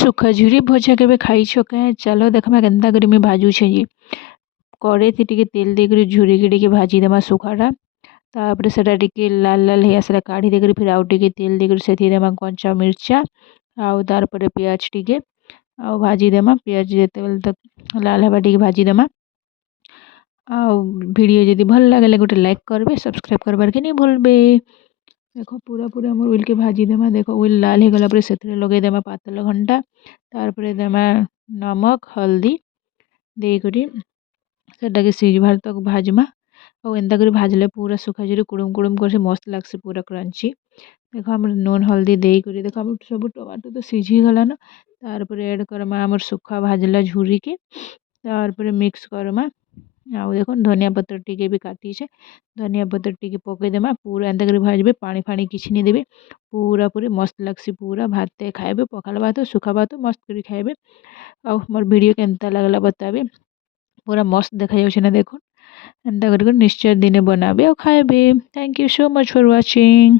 सुखा झुरी भजा केबे खाइछ के? चलो देखमा केन्ता करी मैं भाजुछे जी। कड़े थी टिके तेल देकर झुरी के टिके भाजी देमा सुखाटा। तापरे सेटा टिके लाल लाल हे आसला काढ़ी देकर फिर आउ टिके तेल देकर सेथि देमा कंचा मिर्चा आउ तार परे प्याज टिके आउ भाजी देमा। प्याज जेतेबेले तक लाल हेबा टिके भाजी देमा। आउ वीडियो जदि भल लागले गोटे लाइक करबे, सब्सक्राइब करबार के नहीं भूलबे। देखो पूरा पूरा मोर उइल के भाजी देमा। देखो उइल लाल हो गला पर सेथरे लगे देमा पातल घंटा। तार परे देमा नमक हल्दी देकरी सेटा के सिझबार तक भाजमा। और एंता करी भाजले पूरा सुखा झुरी कुड़ुम कुड़ुम कर मस्त लागसे पूरा क्रंची। देखो आम नून हल्दी देकरी देखो आम सब टमाटो तो सिझी गला न। तार परे ऐड करमा आमर सुखा भाजला झुरी के। तार परे मिक्स करमा। आउ देखो धनिया पत्र टिके भी काटी छे। धनिया पत्र टिके पके देमा। पूरा एंता करी भाजबे, पानी फानी किछि नहीं देबे। पूरा पूरी मस्त लागसी पूरा भाते खाइबे, पखाल भात सुखा भात मस्त करी खाइबे। आउ मोर वीडियो केनता लागला बताबे। पूरा मस्त देखा जाउछे ना देखो। एंता करी निश्चय दिने बनाबे और खाइबे। Thank you so much for watching.